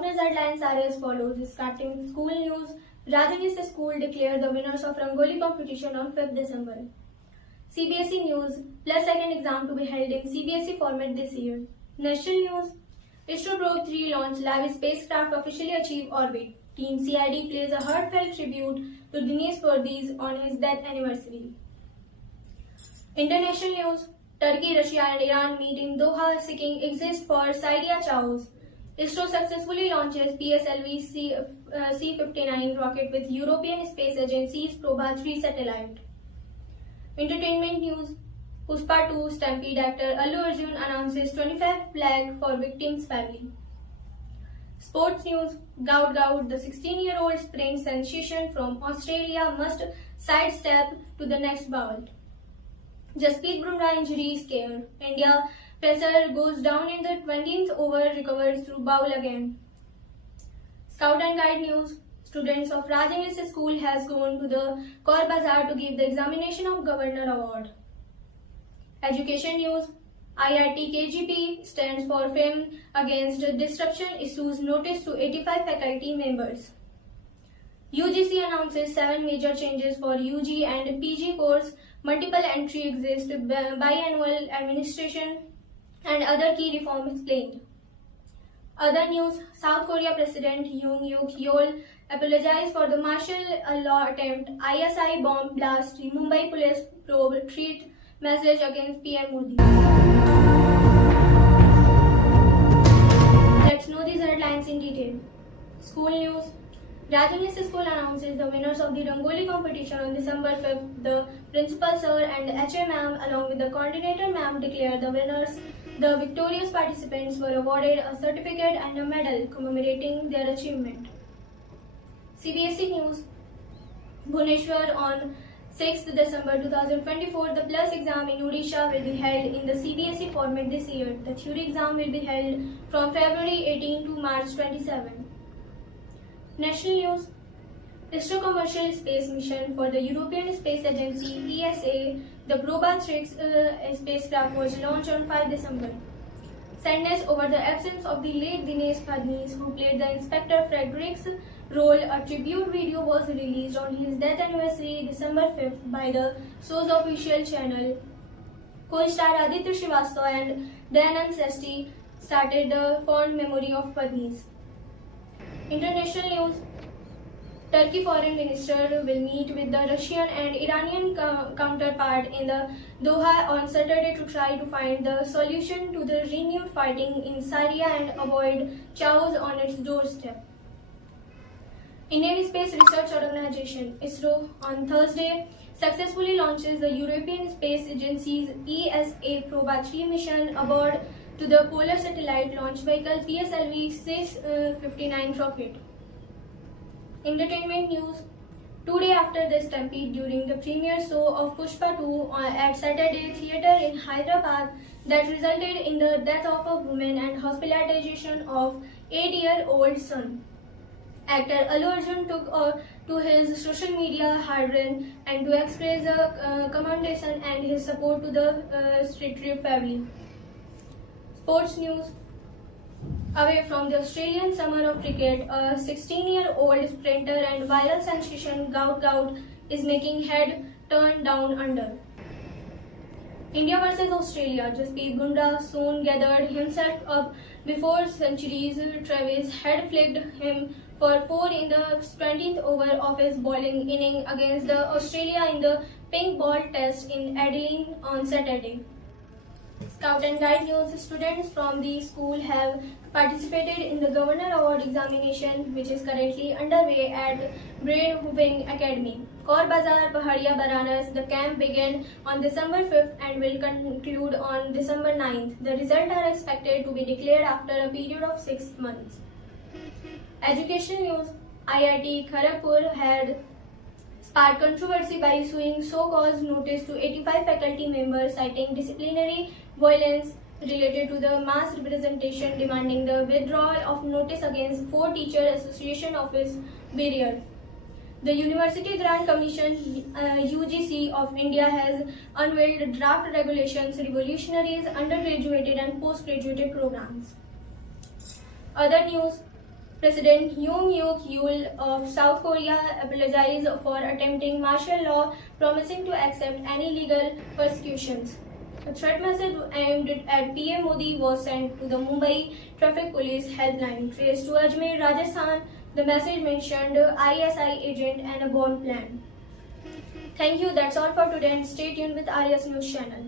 Top news headlines are as follows. Starting school news, Rajagir School declared the winners of Rangoli competition on 5th December. CBSE news, plus second exam to be held in CBSE format this year. National news, ISRO Probe 3 launch live spacecraft officially achieve orbit. Team CID plays a heartfelt tribute to Dinesh Vardiz on his death anniversary. International news, Turkey, Russia and Iran meet in Doha seeking exit for Syria chaos. ISRO successfully launches PSLV C-59 rocket with European Space Agency's Proba 3 satellite. Entertainment news, Pushpa 2 Stampede actor Allu Arjun announces 25 lakh for victims' family. Sports news, Gout Gout, the 16-year-old sprint sensation from Australia must sidestep to the next bout. Jasprit Bumrah injury scare. India pacer goes down in the 20th over, recovers through bowl again. Scout and Guide news, students of Raj English School has gone to the Kaur Bazaar to give the examination of Governor Award. Education news, IIT KGP stands for Film Against Disruption issues notice to 85 faculty members. UGC announces 7 major changes for UG and PG course, multiple entry exist, biannual administration and other key reforms explained. Other news, South Korea President Yoon Suk Yeol apologized for the martial law attempt, ISI bomb blast, Mumbai police probe tweet message against PM Modi. Let's know these headlines in detail. School news, Raj English School announces the winners of the Rangoli competition on December 5th. The principal sir and HA ma'am along with the coordinator ma'am declared the winners. The victorious participants were awarded a certificate and a medal commemorating their achievement. CBSE news, Bhubaneswar on 6th December 2024, the plus exam in Odisha will be held in the CBSE format this year. The theory exam will be held from February 18 to March 27. National news, ISRO commercial space mission for the European Space Agency ESA, the Proba 3 spacecraft was launched on 5 December. Sadness over the absence of the late Dinesh Vardiz, who played the Inspector Frederick's role. A tribute video was released on his death anniversary, December 5th, by the show's official channel. Co-star Aditya Srivastava and Dayanand Sesti started the fond memory of Vardiz. International news, Turkey Foreign Minister will meet with the Russian and Iranian counterpart in the Doha on Saturday to try to find the solution to the renewed fighting in Syria and avoid chaos on its doorstep. Indian Space Research Organization ISRO on Thursday successfully launches the European Space Agency's ESA Proba 3 mission aboard to the Polar Satellite Launch Vehicle PSLV C-59 rocket. Entertainment news, 2 days after the stampede during the premiere show of Pushpa 2 at Saturday Theatre in Hyderabad that resulted in the death of a woman and hospitalization of 8-year-old son. Actor Allu Arjun took to his social media handle and to express commendation and his support to the Strittrip family. Sports news, away from the Australian summer of cricket, a 16-year-old sprinter and viral sensation Gout Gout is making head turn down under. India versus Australia, Jasprit Bumrah soon gathered himself up before centuries. Travis had flicked him for 4 in the 20th over of his bowling inning against the Australia in the pink ball test in Adelaide on Saturday. Scout and Guide news, students from the school have participated in the Governor Award examination which is currently underway at Brain Hooping Academy, Kaur Bazaar, Pahadia, Baranas. The camp began on December 5th and will conclude on December 9th. The results are expected to be declared after a period of 6 months. Education news, IIT Kharagpur had sparked controversy by issuing so-called notice to 85 faculty members citing disciplinary violence related to the mass representation, demanding the withdrawal of notice against 4 Teacher Association Office Barrier. The University Grant Commission UGC of India has unveiled draft regulations revolutionaries undergraduate and postgraduate programs. Other news, President Yoon Yuk Yeol of South Korea apologized for attempting martial law, promising to accept any legal persecutions. A threat message aimed at PM Modi was sent to the Mumbai Traffic Police helpline, traced to Ajmer, Rajasthan. The message mentioned ISI agent and a bomb plan. Thank you. That's all for today, and stay tuned with Arya's news channel.